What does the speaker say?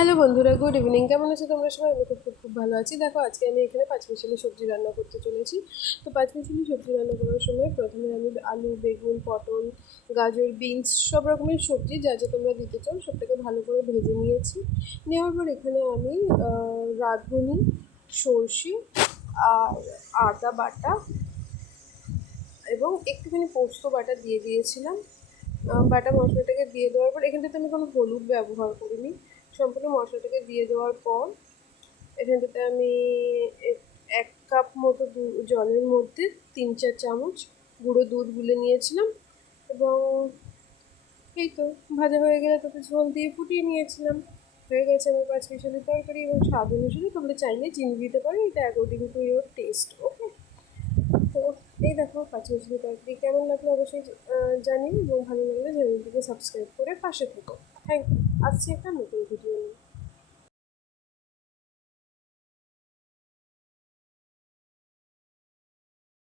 Hello বন্ধুরা, good evening. কেমন আছো তোমরা সবাই? আমি খুব ভালো আছি। দেখো, আজকে আমি এখানে পাঁচমিশালি সবজি রান্না করতে চলেছি। তো পাঁচমিশালি সবজি রান্না করার সময় প্রথমে আমি আলু, বেগুন, পটল, গাজর, বিনস সব রকমের সবজি যা যা তোমরা দিতে চাও সবটাকে ভালো করে ভেজে নিয়েছি। নেওয়ার পর এখানে আমি রাঁধুনি, সর্ষে আর আদা বাটা এবং একটুখানি পোস্ত বাটা দিয়ে দিয়েছিলাম। বাটা মশলাটাকে দিয়ে দেওয়ার পর এখানটাতে আমি কোনো হলুদ ব্যবহার করিনি। সম্পূর্ণ মশলাটাকে দিয়ে দেওয়ার পর এখানটাতে আমি এক কাপ মতো জলের মধ্যে 3-4 চামচ গুঁড়ো দুধ গুলে নিয়েছিলাম এবং এই তো ভাজা হয়ে গেলে তাতে ঝোল দিয়ে ফুটিয়ে নিয়েছিলাম। হয়ে গেছে আমার পাঁচমিশালি তরকারি। এবং স্বাদ অনুসারে তোমরা চাইলে চিনি দিতে পারো, এটা অ্যাকর্ডিং টু ইয়োর টেস্ট। ওকে, তো এই দেখো পাঁচমিশালি তরকারি কেমন লাগলো অবশ্যই জানিও, এবং ভালো লাগলে চ্যানেলটিকে সাবস্ক্রাইব করে পাশে থেকো। Thank you. আসছি একটা নতুন ভিডিও।